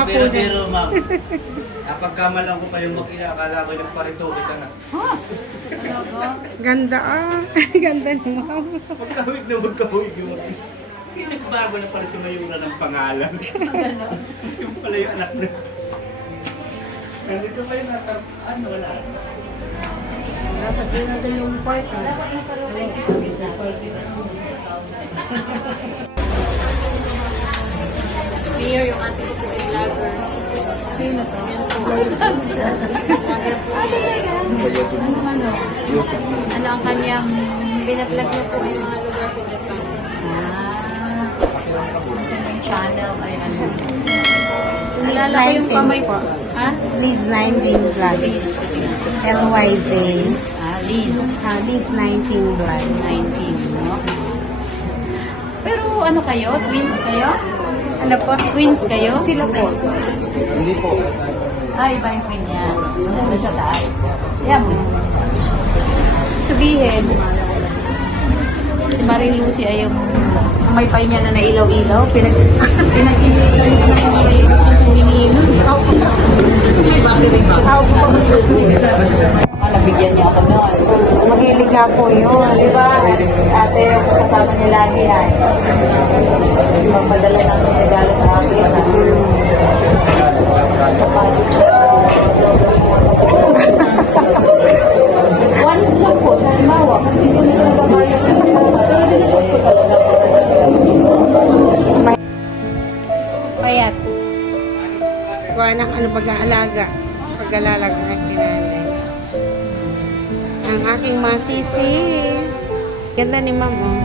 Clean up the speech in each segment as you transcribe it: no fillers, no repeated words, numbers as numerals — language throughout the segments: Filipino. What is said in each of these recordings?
hapunan. Pero, ma'am. Napagkamalan ko pa yung makina. Akala ko yung paritoke ka na. Ganda ah. Ganda ni ma'am. Magkawig na magkawig yung makina. Pinagbago na pala si Mayura ng pangalan. Yung pala yung anak na. Nandito pa yung ano, wala. Dapat sila natin yung part. Mayor yung ating po ay vlogger. Sino to? Yan po. Vlogger po. Ano ang kanyang binablog na po yung mga lugar sa Japan? Ang kanyang channel ay ano. Nalala ko yung pamay po. Ha? Liz 19 Vlog. LYZ. Liz. Liz 19 Vlog. 19, no? Pero ano kayo? Twins kayo? Ano po? Twins kayo? Sila po. Hindi po. Ay, iba yung twin niya. Nasa sa taas. Yan. Sabihin, si Marie Lucy ay yung may pay niya na nailaw-ilaw. Pinag-inilaw niya na ng Marie Lucy kung iniinom. May battery pa. Nabigyan niya ako noon. Mahilig nga po yun. Di ba? Ate, yung kasama niya lagi ay magpadala ng regalo sa akin. Sapatos na. Once lang po, sa halimbawa, kasi hindi ko na nagabayad. Pero sinusot ko talaga. Payat. Kuha ng ano pag-aalaga. Pag-aalaga ng kinanay. Ang aking masisi. Ganda ni ma'am oh.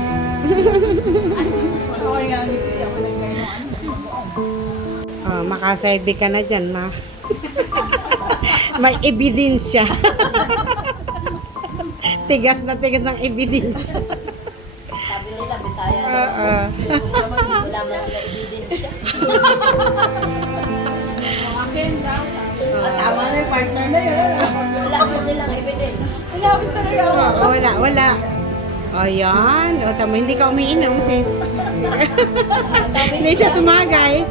Oh, makasabi ka na dyan, ma. May ebidensya. Tigas na tigas ng ebidensya. Sabi nila, Bisaya na. Oo. Wala man sila ebidensya. Tama na yung partner na yun. Wala pa silang evidence. Wala, wala. O yan. O tama, hindi ka umiinom, sis. Hindi siya tumagay.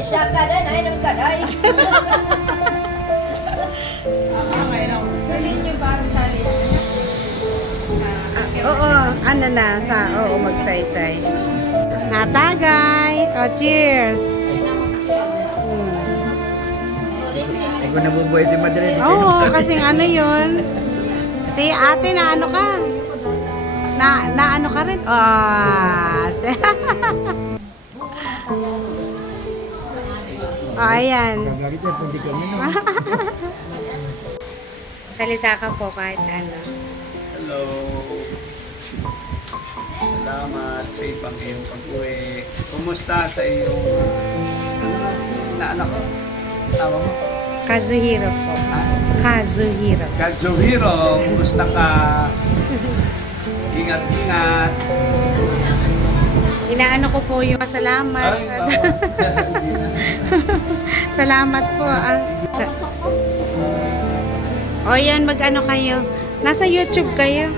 Siya ka na, nainom ka na. Salin niyo ba? Salin. Oo, ano na, oo, magsaysay. Natagay. O, cheers. Hindi ko nabubuhay si Madrid. Oo, kasi ano yun. Ate, na ano ka? Na ano ka rin? Ayan. Gagalit yan, hindi kami no. Salita ka po kahit ano. Hello. Salamat sa ipang iyong pag-uwi. Kumusta sa iyong anak ko? Tawa mo? Kazuhiro po. Kazuhiro. Kazuhiro, kumusta ka? Ingat-ingat. Inaano ko po yung salamat. Ay, bawal. Salamat po. O yan, mag-ano kayo. Nasa YouTube kayo.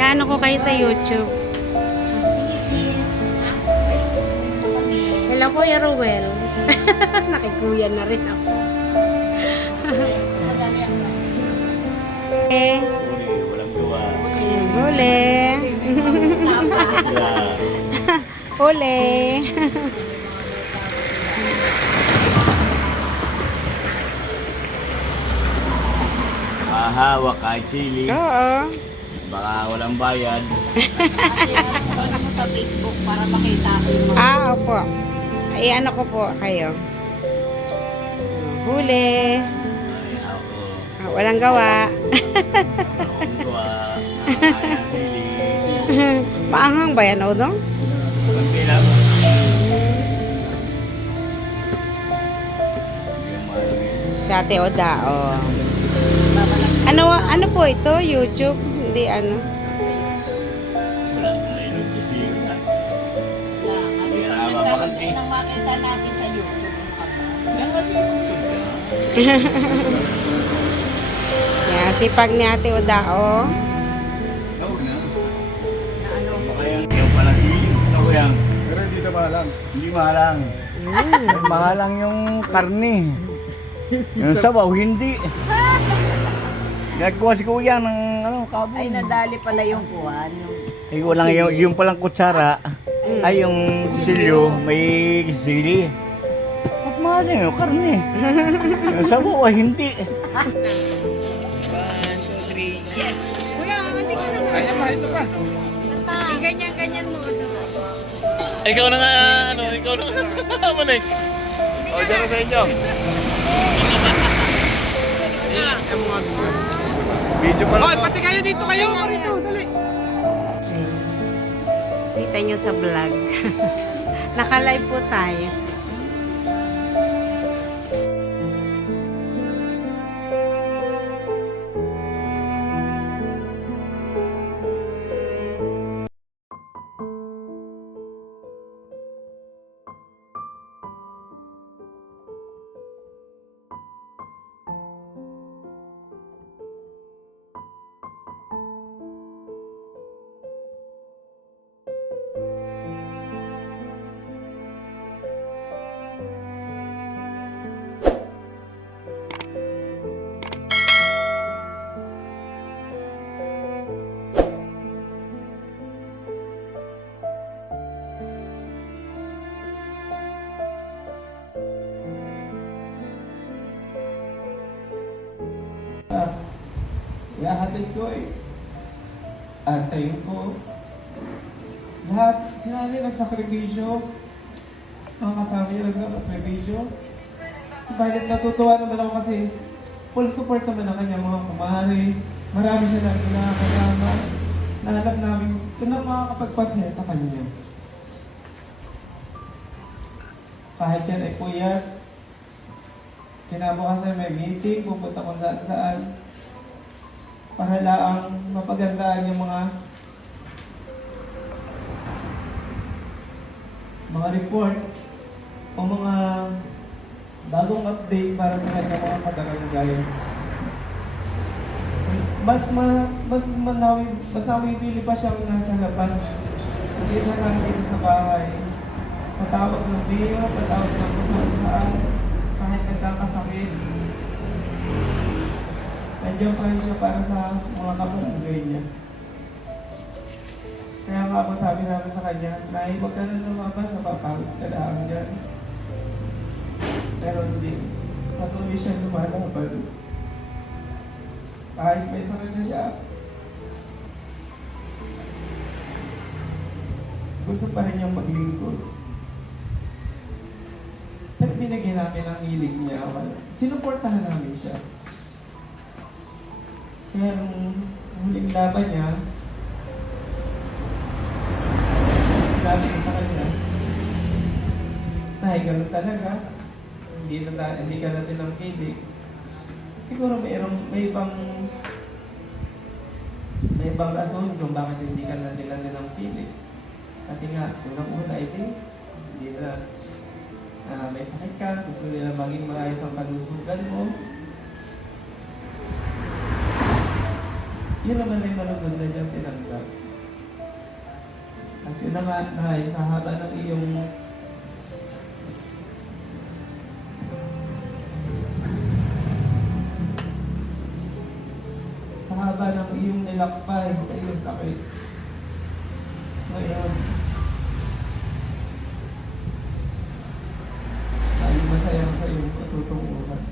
Yaano ko kayo sa YouTube. Hello, Kuya Ruel. Nakikuya na rin ako. Walang gawa. Huli. Huli. Mahawak kay chili. Oo. Baka walang bayad. Ano mo sa Facebook para makita ko yung mga Opo. Ay, ano ko po kayo. Huli. Ay, ako. Walang gawa. Walang gawa. Nakakaya chili. Maanghang ba yan, Odong? Kunti lang. Si Ate Oda, oh. Ano po ito? YouTube? Hindi ano? Wala na ilog sa sila. nang makita natin sa YouTube. Yan, sipag ni Ate Oda, oh. Oo na. Baka yan. Yung pala sili. Ito ko yan. Pero hindi na malang. Hindi malang. Mahal lang yung karne. Yung sabaw, hindi. Nagkuha si kuya ng kabo. Ay, nadali pala yung kuwan. Eh, walang yung palang kutsara. Ay, yung silyo, may sili. At mahal yung karne. Yung sabaw, hindi. 1, 2, 3, yes! Kuya, hindi ka naman. Kaya pa, ito pa. Ganyan mo. Ikaw na nga, ikaw na nga. Manay. O, dyan na sa inyo. Video pa lang. Pati kayo dito kayo. Dito, dali. Kita nyo sa vlog. Naka-live po tayo. Lahatid ko eh. Antayin ko. Lahat, sinanay nagsakripisyo. Mga kasama niya nagsakripisyo. Subalit natutuwa naman ako kasi full support naman ang kanyang mga kumahari. Marami siya na nakakasama. Nahanap namin kung na makakapagpasaya sa kanya. Kahit siya ay puyat, kinabukasan may meeting, pupunta kung saan saan. Para lang mapagandaan yung mga report o mga bagong update para sa kanyang mga kabarangay. Mas nawipili pa siyang nasa labas. Hindi sa lang dito sa bahay. Patawag ng mayor, patawag ng kung saan, kahit nagkakasakit. Nandiyan pa rin siya para sa mga kabarangay niya. Kaya nga po sabi namin sa kanya, Nay, huwag ka na lumaban, napapagod ka lang dyan. Pero hindi. Patuloy siya lumalaban. Kahit may sakit na siya, gusto pa rin niyang maglingkod. Pero binigyan namin ang hilig niya. Sinuportahan namin siya. Kaya nung huling laban niya, sinabi ko sa kanya, Nay, ganun talaga. Hindi ka natin ang kilig. Siguro may ibang rason kung bakit hindi ka na nila ng kilig. Kasi nga, unang-una hindi na may sakit ka, gusto nila maging maayos ang kalusugan mo. Yun naman ay malugod na dyan tinanggap. At yun na nga, Nay, sa haba ng iyong nilakbay sa iyong sakit. Ngayon, ay masaya sa iyong patutunguhan.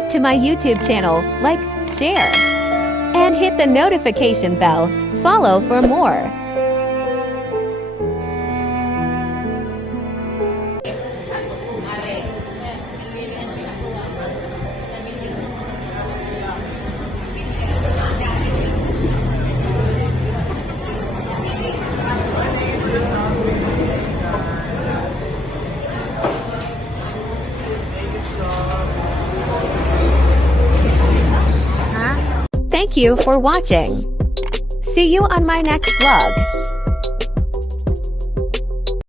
Subscribe to my YouTube channel, like, share, and hit the notification bell. Follow for more. Thank you for watching. See you on my next vlog.